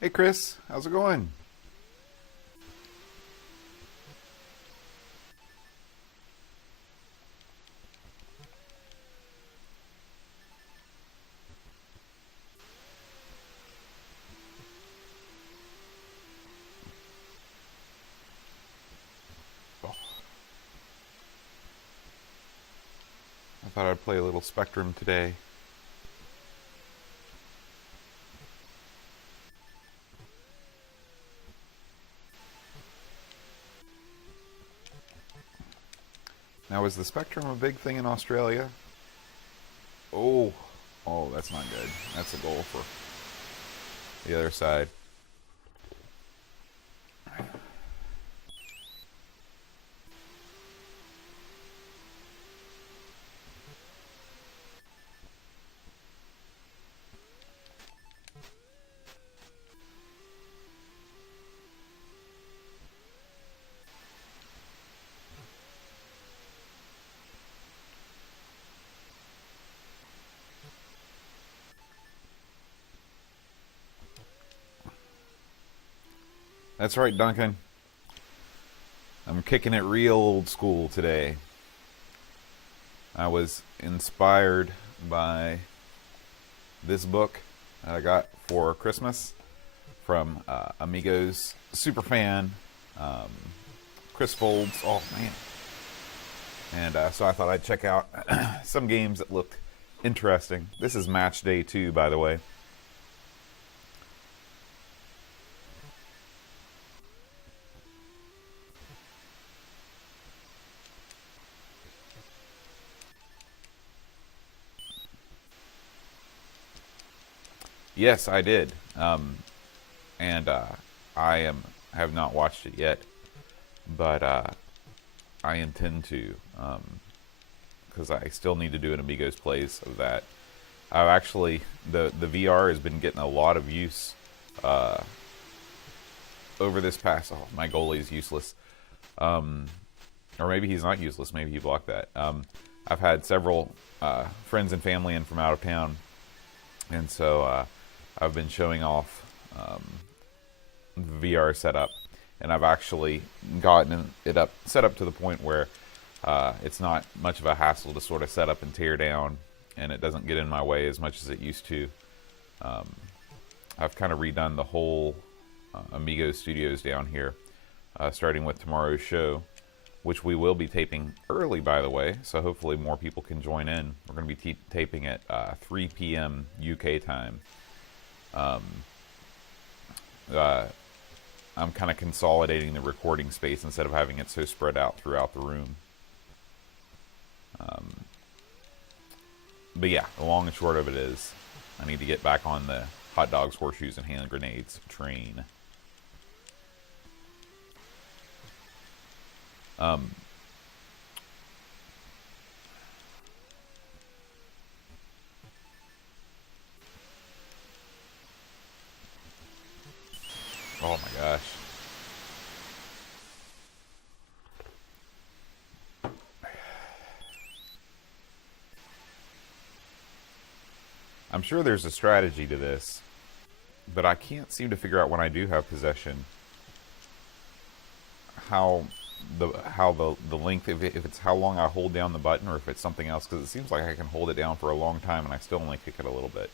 Hey Chris, how's it going? Oh, I thought I'd play a little Spectrum today. Now, is the Spectrum a big thing in Australia? Oh, oh, that's not good. That's a goal for the other side. That's right, Duncan. I'm kicking it real old school today. I was inspired by this book that I got for Christmas from Amigos super fan um, Chris Folds. Oh man! And so I thought I'd check out some games that looked interesting. This is match day 2, by the way. Yes, I did, and I have not watched it yet, but I intend to, because I still need to do an Amigos plays of that. I've actually the VR has been getting a lot of use uh, over this past. Oh, my goalie's useless, or maybe he's not useless. Maybe he blocked that. I've had several friends and family in from out of town, and so I've been showing off the VR setup, and I've actually gotten it up set up to the point where it's not much of a hassle to sort of set up and tear down, and it doesn't get in my way as much as it used to. I've kind of redone the whole Amigos studios down here, starting with tomorrow's show, which we will be taping early, by the way, so hopefully more people can join in. We're going to be taping at 3 p.m. UK time. I'm kind of consolidating the recording space instead of having it so spread out throughout the room. But yeah, the long and short of it is I need to get back on the hot dogs, horseshoes, and hand grenades train. Um, oh my gosh. I'm sure there's a strategy to this, but I can't seem to figure out when I do have possession how the length, if it's how long I hold down the button or if it's something else, because it seems like I can hold it down for a long time and I still only kick it a little bit.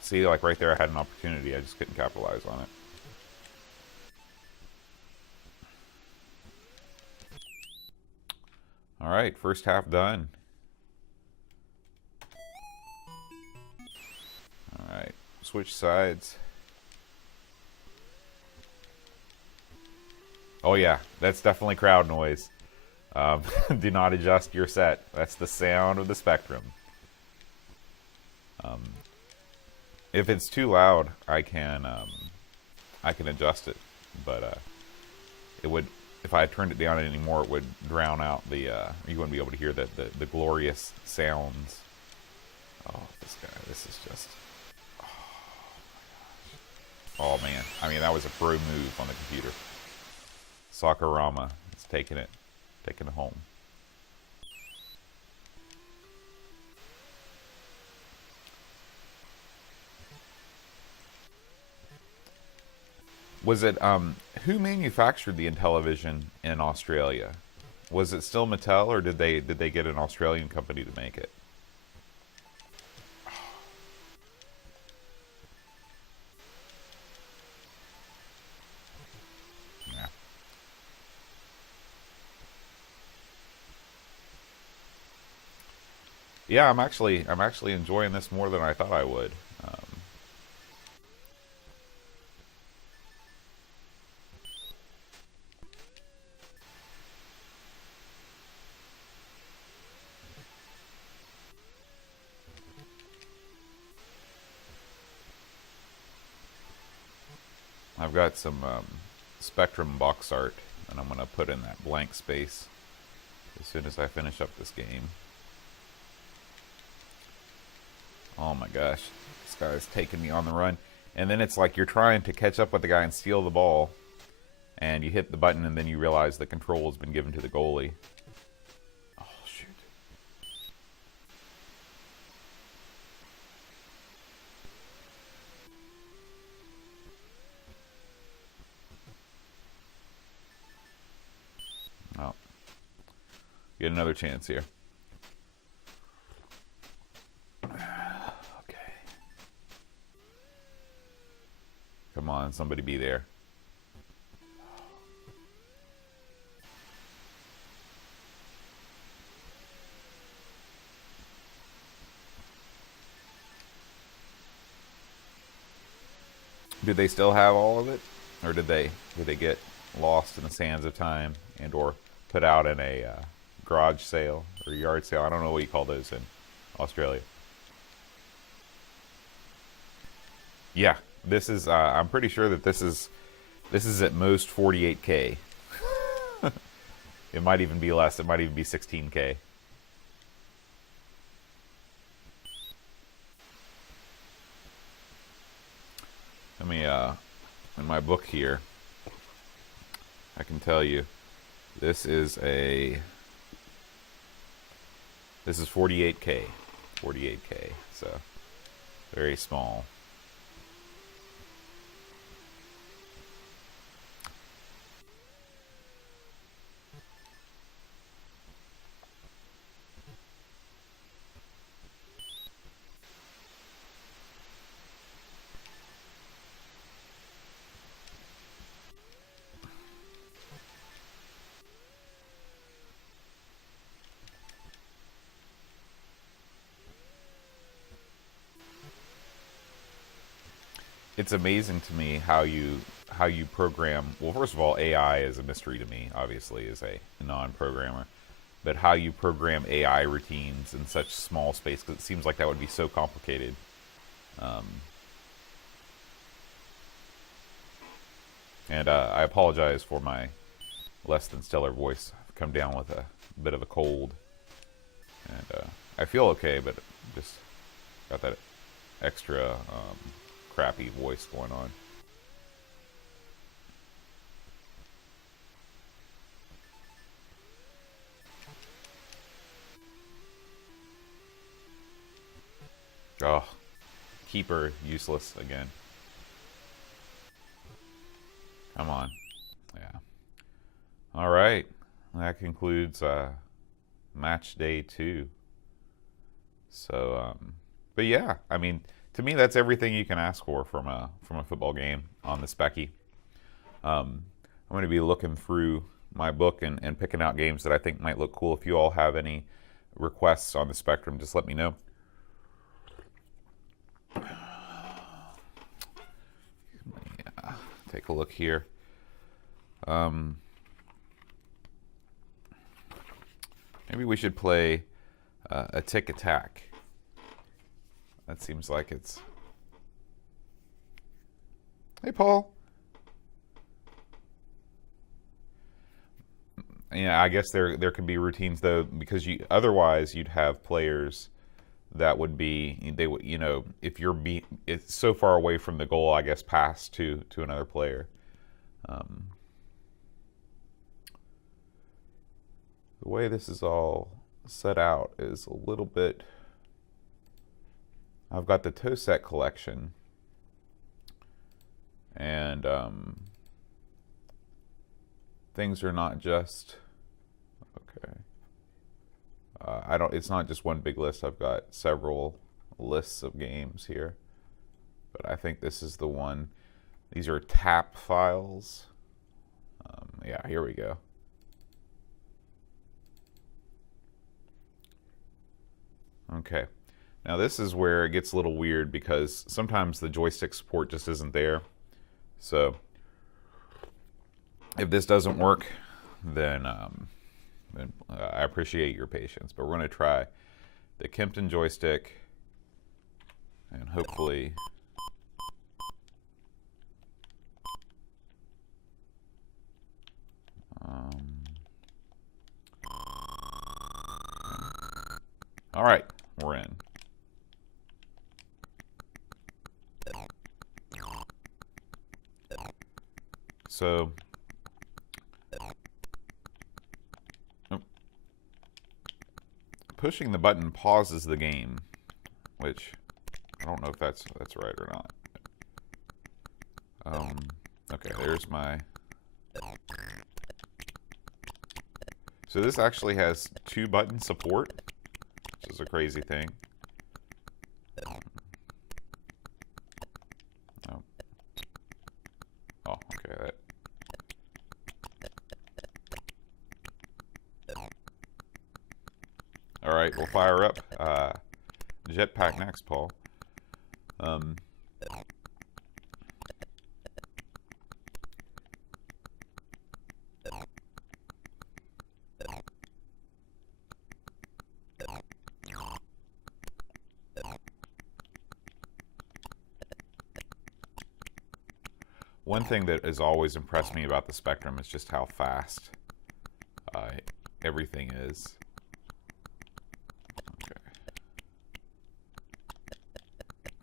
See, like right there I had an opportunity, I just couldn't capitalize on it. Alright, first half done. Alright, switch sides. Oh yeah, that's definitely crowd noise. Do not adjust your set. That's the sound of the Spectrum. If it's too loud, I can adjust it, but it would, if I turned it down anymore, it would drown out the. You wouldn't be able to hear the glorious sounds. Oh, this guy! This is just. Oh man! I mean, that was a pro move on the computer. Sakurama is taking it. taking it home. Was it who manufactured the Intellivision in Australia? Was it still Mattel, or did they get an Australian company to make it? Yeah. Yeah, I'm actually enjoying this more than I thought I would. I've got some Spectrum box art, and I'm gonna put in that blank space as soon as I finish up this game. Oh my gosh, this guy's taking me on the run, and then it's like you're trying to catch up with the guy and steal the ball, and you hit the button, and then you realize the control has been given to the goalie. Oh shoot! Oh, get another chance here. Okay. Come on, somebody be there. Do they still have all of it, or did they get lost in the sands of time and or put out in a garage sale or yard sale? I don't know what you call those in Australia. Yeah, this is. I'm pretty sure that this is at most 48K. It might even be less. It might even be 16K. Let me in my book here, I can tell you this is 48K. 48K. So very small. It's amazing to me how you program. Well, first of all, AI is a mystery to me. Obviously, as a non-programmer, but how you program AI routines in such small space, because it seems like that would be so complicated. Um, and I apologize for my less than stellar voice. I've come down with a bit of a cold, and I feel okay, but just got that extra crappy voice going on. Oh, keeper useless again. Come on. Yeah. All right. That concludes match day 2. So, but yeah, I mean, to me, that's everything you can ask for from a football game on the Specky. I'm going to be looking through my book and picking out games that I think might look cool. If you all have any requests on the Spectrum, just let me know. Yeah, take a look here. Maybe we should play Atic Atac. That seems like it's. Hey, Paul. Yeah, I guess there could be routines though, because otherwise you'd have players that would be they would if it's so far away from the goal, I guess pass to another player. Um, The way this is all set out is a little bit. I've got the toe set collection, and things are not just okay. I don't. It's not just one big list. I've got several lists of games here, but I think this is the one. These are tap files. Yeah, here we go. Okay. Now this is where it gets a little weird because sometimes the joystick support just isn't there. So if this doesn't work, then I appreciate your patience. But we're going to try the Kempton joystick, and hopefully all right, we're in. So pushing the button pauses the game, which I don't know if that's right or not. Okay, there's my. So this actually has 2-button support, which is a crazy thing. Oh, okay. That. All right, we'll fire up Jetpac next, Paul. One thing that has always impressed me about the Spectrum is just how fast everything is. Okay.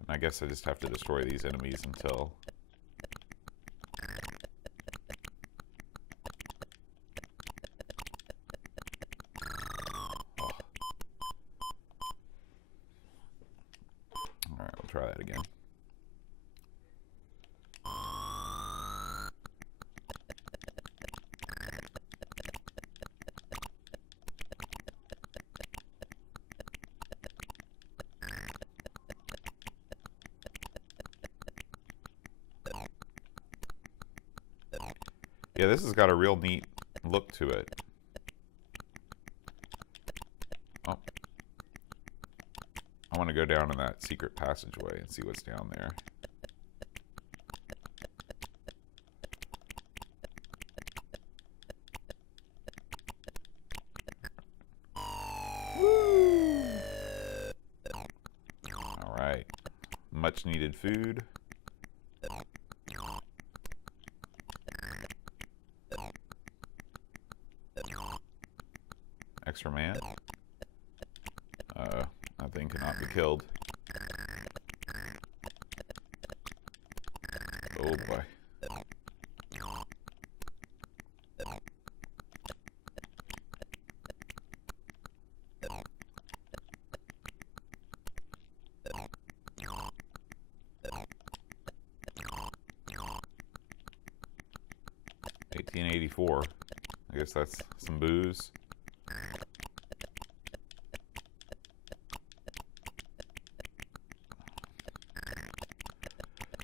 And I guess I just have to destroy these enemies until... Oh. Alright, we'll try that again. Yeah, this has got a real neat look to it. Oh. I want to go down in that secret passageway and see what's down there. All right. Much needed food. Extra man. That thing cannot be killed. Oh boy. $18.84. I guess that's some booze.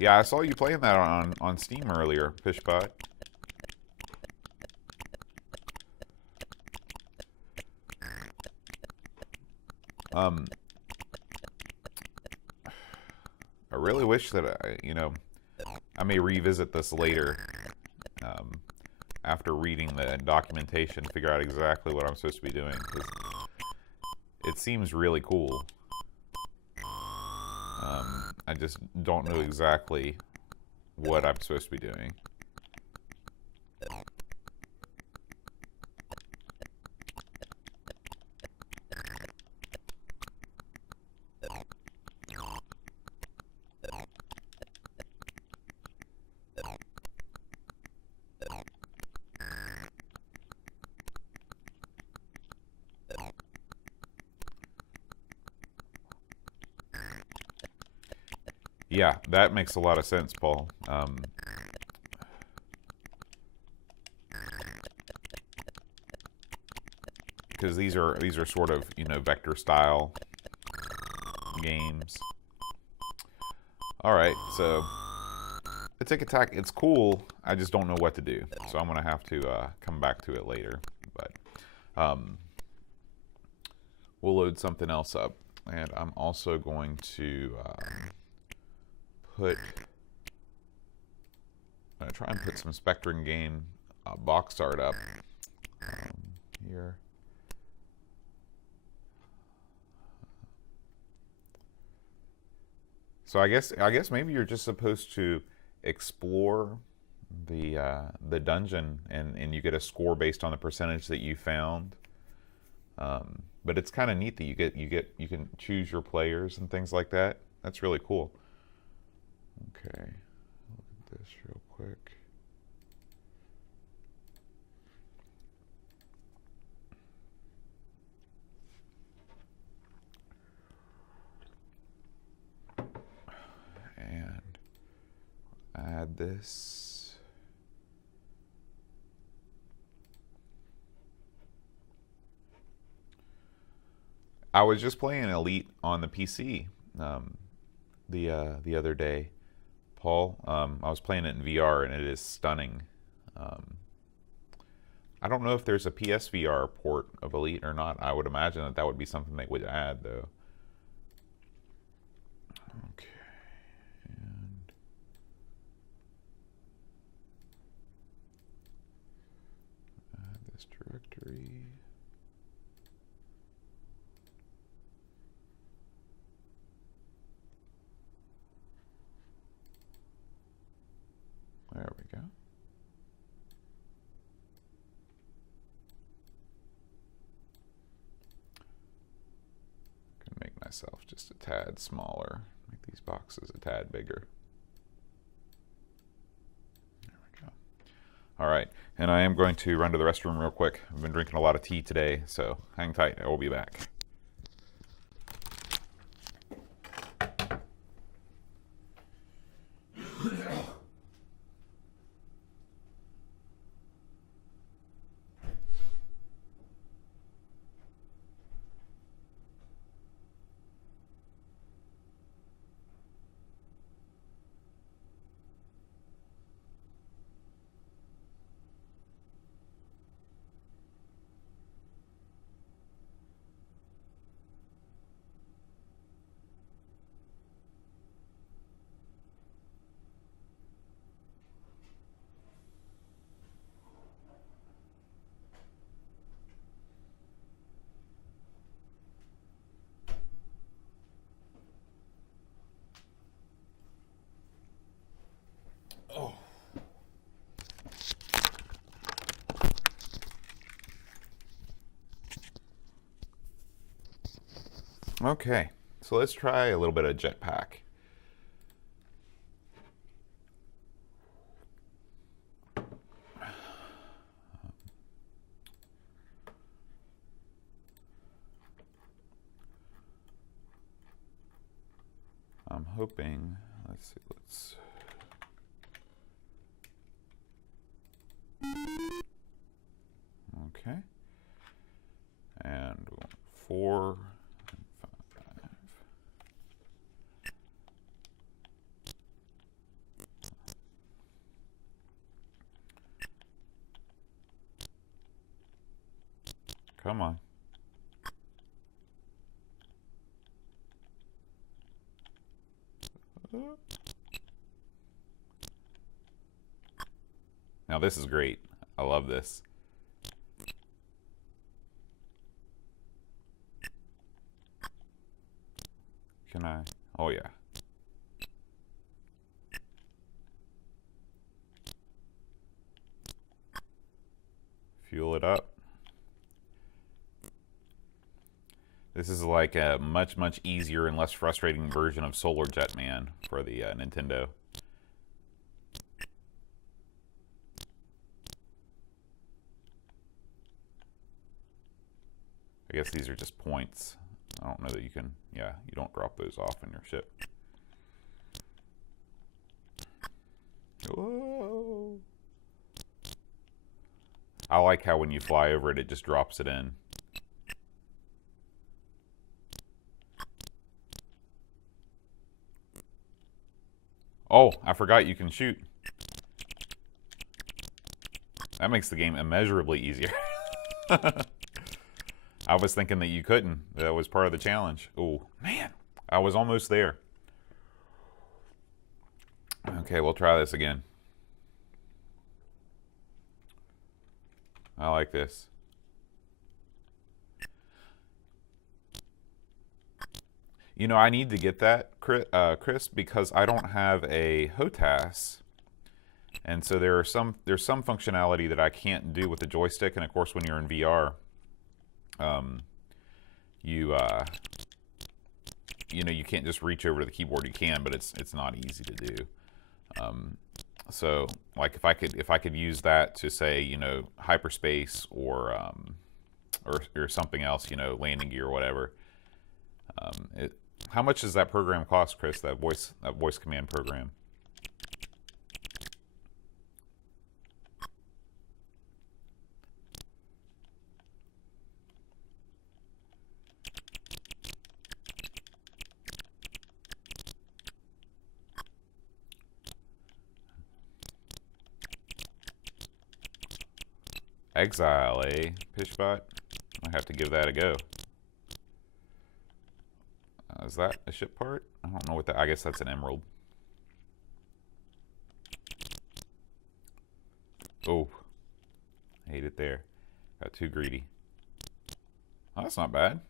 Yeah, I saw you playing that on Steam earlier, Fishbot. I really wish that I may revisit this later, after reading the documentation, figure out exactly what I'm supposed to be doing, 'cause it seems really cool. I just don't know exactly what I'm supposed to be doing. Yeah, that makes a lot of sense, Paul. Because these are sort of, you know, vector style games. All right, so Atic Attack, it's cool. I just don't know what to do, so I'm gonna have to come back to it later. But we'll load something else up, and I'm also going to I'm gonna try and put some Spectrum game box art up here. So I guess maybe you're just supposed to explore the dungeon, and you get a score based on the percentage that you found. But it's kind of neat that you can choose your players and things like that. That's really cool. Okay, look at this real quick. And add this. I was just playing Elite on the PC the other day, Paul. I was playing it in VR, and it is stunning. I don't know if there's a PSVR port of Elite or not. I would imagine that would be something they would add, though. Okay, and add this directory. There we go. Can make myself just a tad smaller. Make these boxes a tad bigger. There we go. All right, and I am going to run to the restroom real quick. I've been drinking a lot of tea today, so hang tight. I will be back. Okay, so let's try a little bit of Jetpac. I'm hoping, let's see, okay, and 4 and 5. Come on. Now this is great. I love this. Can I? Oh yeah. Fuel it up. This is like a much easier and less frustrating version of Solar Jetman for the Nintendo. I guess these are just points. I don't know that you can, yeah, you don't drop those off in your ship. I like how when you fly over it, it just drops it in. Oh, I forgot you can shoot. That makes the game immeasurably easier. I was thinking that you couldn't. That was part of the challenge. Oh, man. I was almost there. Okay, we'll try this again. I like this. You know, I need to get that, Chris, because I don't have a HOTAS. And so there's some functionality that I can't do with the joystick. And of course, when you're in VR, you know, you can't just reach over to the keyboard. You can, but it's not easy to do. So like if I could use that to say, you know, hyperspace or something else, you know, landing gear or whatever. How much does that program cost, Chris? That voice command program? Exile, eh? Pishbot? I have to give that a go. Is that a ship part? I don't know what that. I guess that's an emerald. Oh, hate it there. Got too greedy. Oh, that's not bad.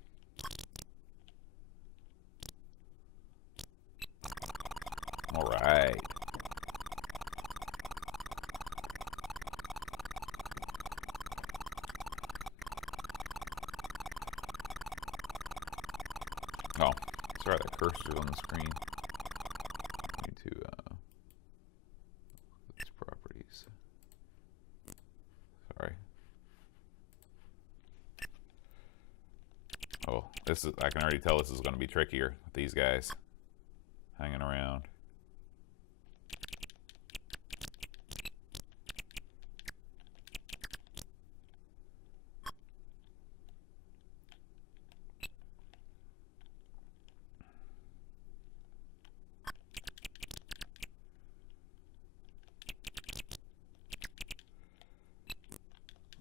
All right. Oh, sorry, that cursor's on the screen. Need to these properties. Sorry. Oh, this is. I can already tell this is going to be trickier with these guys hanging around.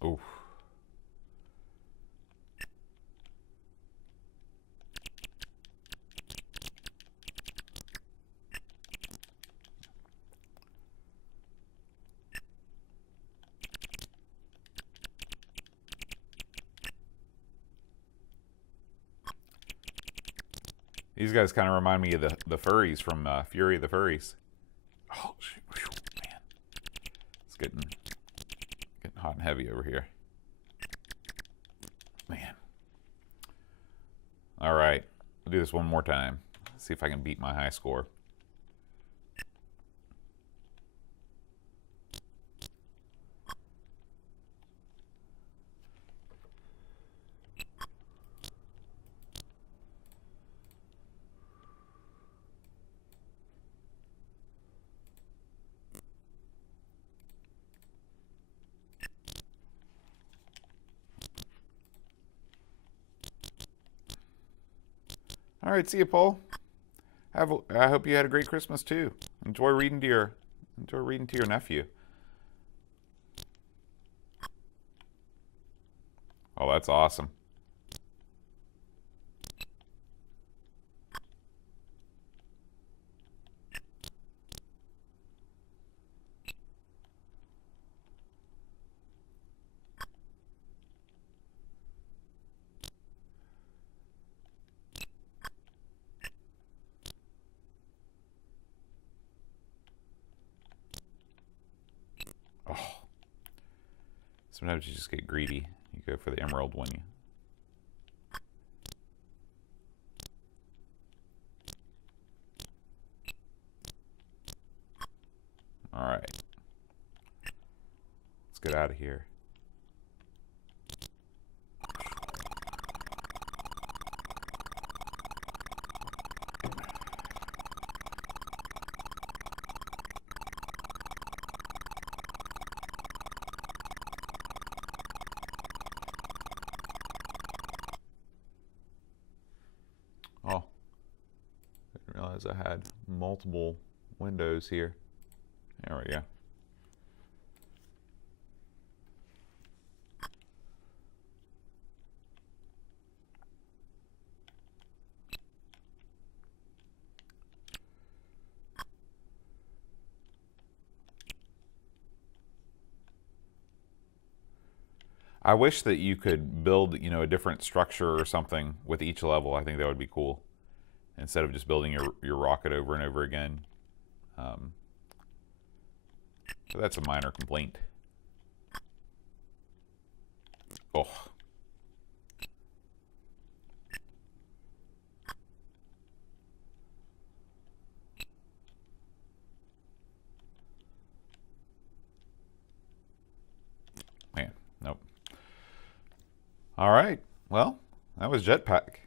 Oof. These guys kind of remind me of the furries from Fury of the Furries. Oh, man. It's getting hot and heavy over here. Man. All right. We'll do this one more time. See if I can beat my high score. All right, see you, Paul. I hope you had a great Christmas too. Enjoy reading to your nephew. Oh, that's awesome. Oh. Sometimes you just get greedy. You go for the emerald when you... All right. Let's get out of here. realize I had multiple windows here. There we go. I wish that you could build, you know, a different structure or something with each level. I think that would be cool. Instead of just building your rocket over and over again. So that's a minor complaint. Oh. Man, nope. All right. Well, that was Jetpac.